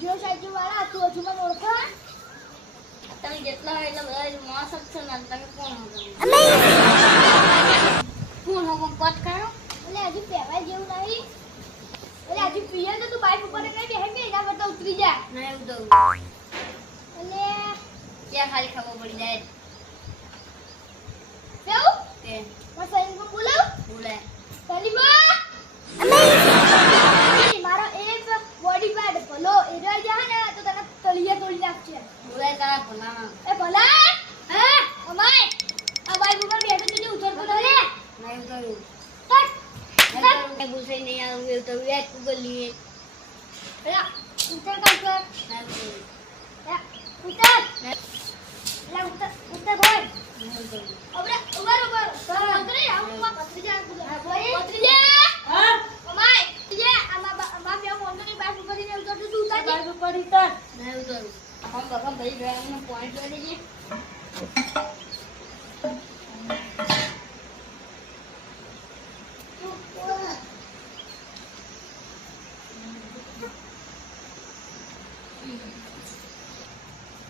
જો સાઈડ વાળા તું હજુમાં ઓળખા તમે જેટલા હોય એટલે બધા માસ જ છો ને તમે કોણ હો કોણ હો પટ કરો એટલે હજુ પહેવાય જેવું નહીં એટલે હજુ પીએ તો તું બાઈક ઉપર નહીં બેહે કે એના કરતા ઉતરી જા ના એવું તો એટલે ક્યાં ખાલી ખબર પડી જાય કેવું તે હું સૈનિક બોલાવ બોલે તલીબા મારો એક બોડી પાર્ટ ભલો એરા જા ને તો તને તળિયે તોડી નાખશે બોલે તારા ભલામાં એ ભલા હે અમાય આ બાઈક ઉપર બેઠો તું ઉતરતો રહે ના એવું તો તટ मैं बुसे नहीं आऊंगी तो वे गूगल लिए એલા ઉતર કામ કર ना तो એલા ઉતર એલા ઉતર બોલ અબરે ઉભર ઉતરે આવું માં પત્રીજા પત્રીજા હા અમાય તુજે આમાં બે મોંડો ની બાઈક ઉપર ને ઉતર તું ઉતર બાઈક ઉપર ઉતર ना उधर हम बगम भाई गए हमने पॉइंट ले लीजिए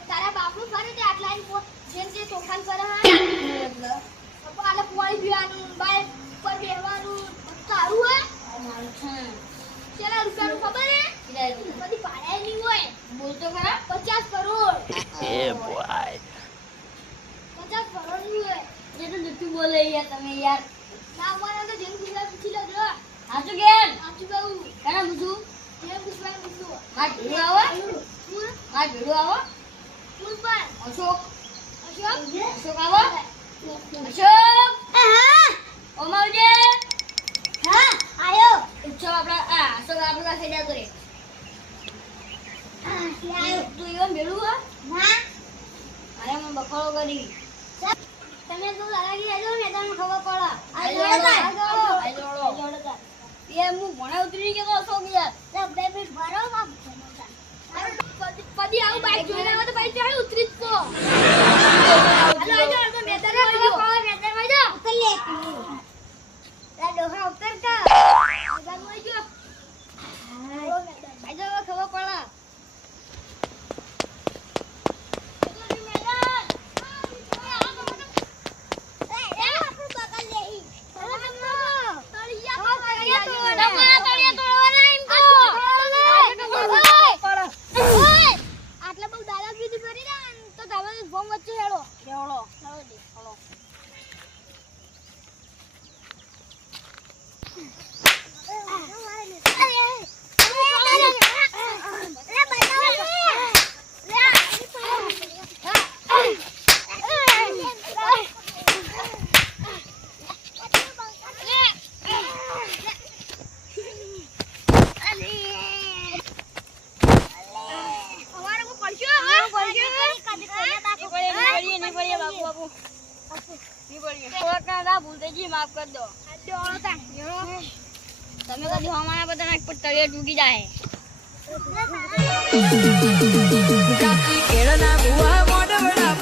તારા બાપનું ફરે તે આટલા ઈ જેમ જે તોફાન કરે હા એટલે આલે પાણી પીવાનું બાઈક પર બેહવાનું તારું હે हमारे छान કેટલા રૂપિયાનું ખબર હે किधर બધી ભાડે નહીં હોય बोल तो खरा 50 કરોડ boy. 50 કરોડ ની હોય ये तो जुट्टू बोले यार तमे यार ના અમારા તો જેમ ગુજરા પૂછી લેજો हाँ तो गेल આચું કહું करा बुझू જેમ ગુજરા પૂછું मार भिड़ो आवा ફૂલ मार भिड़ो आवा ફૂલ પર अशोक અશોક अशोक आवा अशोक હા ओ मावजे હા આયો ઉચ્ચો આપડા આ અશોક આપડા ખેડા કરે હા આયો તું ઈવન ભેળું હા ના અરે મને બકળો કરી તમે તો લાગી આજો ને તમને ખબર પડે આ જોડો એ હું ભણા ઉતરી ગયો તો અશોક યાર તો બે મિનિટ ભરો બાપ પદી આવું બાઈક જોઈને આવે તો બાઈક ચાલે ઉતરી જ તો હાલો આજો તો મેટર વાજો મેટર વાજો ઉતર લે લા ડોહા ઉતર કા ગામ વાજો આજો ખબર પડે આટલા બહુ દાદાગીરી કરી ને તો તમે બોમ વચ્ચે હેડો કેવડો હેડો દે હેડો માફ કરી દો તમે કદી હમારા બધા પર તળિયે તૂટી જાય કેળના બુઆ મોઢ